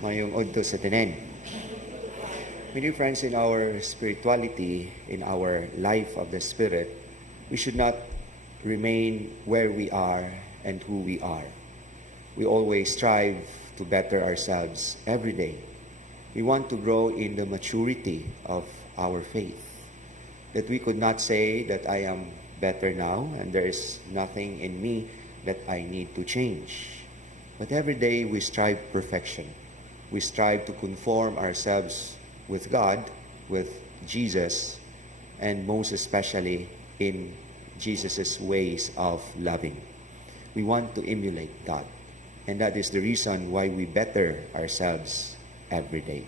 Mayong Udto sa Tinen. My dear friends, in our spirituality, in our life of the Spirit, we should not remain where we are and who we are. We always strive to better ourselves every day. We want to grow in the maturity of our faith. That we could not say that I am better now and there is nothing in me that I need to change. But every day we strive perfection. We strive to conform ourselves with God, with Jesus, and most especially in Jesus' ways of loving. We want to emulate God. And that is the reason why we better ourselves every day.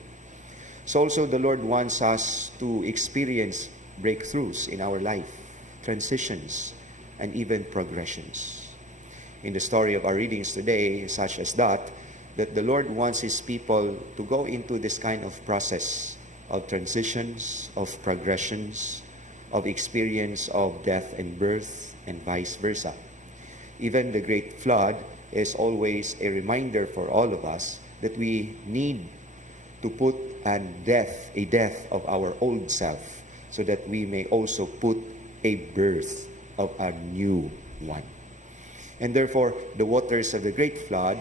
So also the Lord wants us to experience breakthroughs in our life, transitions, and even progressions. In the story of our readings today, such as that the Lord wants His people to go into this kind of process of transitions, of progressions, of experience of death and birth, and vice versa. Even the great flood is always a reminder for all of us that we need to put a death of our old self, so that we may also put a birth of a new one. And therefore, the waters of the great flood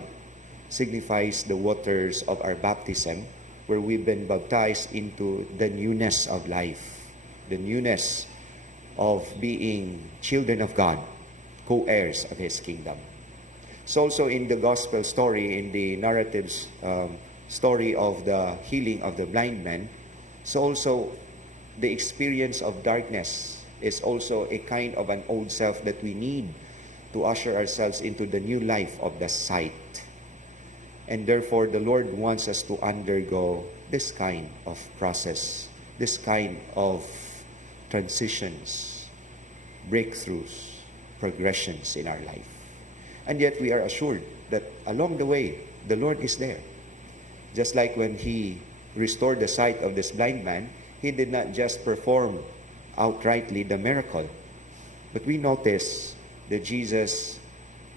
signifies the waters of our baptism, where we've been baptized into the newness of life, the newness of being children of God, co-heirs of His kingdom. So also in the gospel story, in the narrative story of the healing of the blind man, so also the experience of darkness is also a kind of an old self that we need to usher ourselves into the new life of the sight. And therefore, the Lord wants us to undergo this kind of process, this kind of transitions, breakthroughs, progressions in our life. And yet we are assured that along the way, the Lord is there. Just like when He restored the sight of this blind man, He did not just perform outrightly the miracle, but we notice that Jesus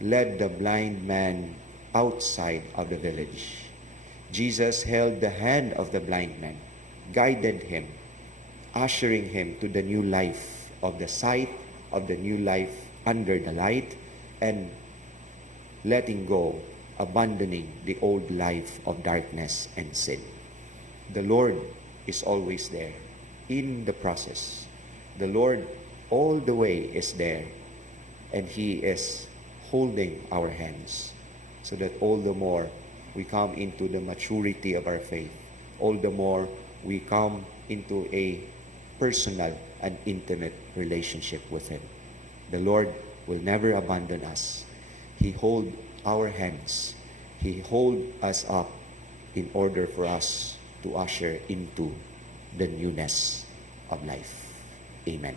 led the blind man outside of the village. Jesus held the hand of the blind man, guided him, ushering him to the new life of the sight, of the new life under the light, and letting go, abandoning the old life of darkness and sin. The Lord is always there in the process. The Lord all the way is there, and He is holding our hands, so that all the more we come into the maturity of our faith, all the more we come into a personal and intimate relationship with Him. The Lord will never abandon us. He holds our hands. He holds us up in order for us to usher into the newness of life. Amen.